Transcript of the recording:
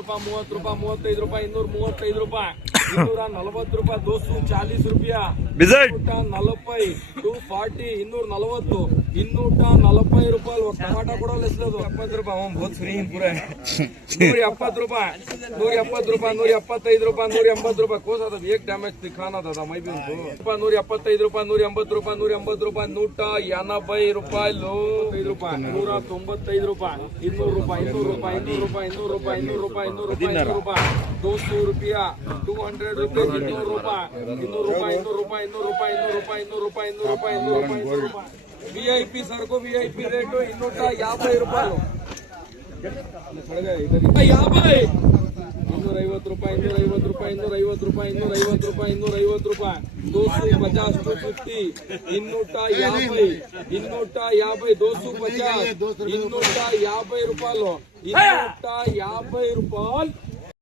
ರೂಪಾಯಿ 30 ರೂಪಾಯಿ 35 ರೂಪಾಯಿ 235 ರೂಪಾಯಿ 240 ರೂಪಾಯಿ 240 रुपया विजिट 240 240 240 ರೂಪಾಯಿ ಟಮಾಟಾ ಕೊಡೋಲ್ಲ ಎಸ್ಲದು 70 ರೂಪಾಯಿ बहुत फ्री पूरा 170 ರೂಪಾಯಿ 170 ರೂಪಾಯಿ 175 ರೂಪಾಯಿ 180 ರೂಪಾಯಿ ಕೋಸ ಅದು ಏಕ್ ಡ್ಯಾಮೇಜ್ ದಿಖಾನಾ ದಾದಾ ಮೈ भी उनको 175 ರೂಪಾಯಿ 180 ರೂಪಾಯಿ 180 ರೂಪಾಯಿ 180 ರೂಪಾಯಿ 195 ರೂಪಾಯಿ 195 ರೂಪಾಯಿ 200 ರೂಪಾಯಿ 200 ರೂಪಾಯಿ 200 ರೂಪಾಯಿ 200 ರೂಪಾಯಿ 200 ರೂಪಾಯಿ 200 ರೂಪಾಯಿ 200 रुपया 200 रुपये 200 रूपये 200 रूपये 200 रूपये 200 रूपये 200 रूपये 200 रूपये 200 रूपये वीआईपी सर को वीआईपी रेट 250 ರೂಪಾಯಿ 250 ರೂಪಾಯಿ 250 ರೂಪಾಯಿ 250 ರೂಪಾಯಿ 250 ರೂಪಾಯಿ 250 ರೂಪಾಯಿ 250 250 250 250 250 250 ರೂಪಾಯಿ 250 ರೂಪಾಯಿ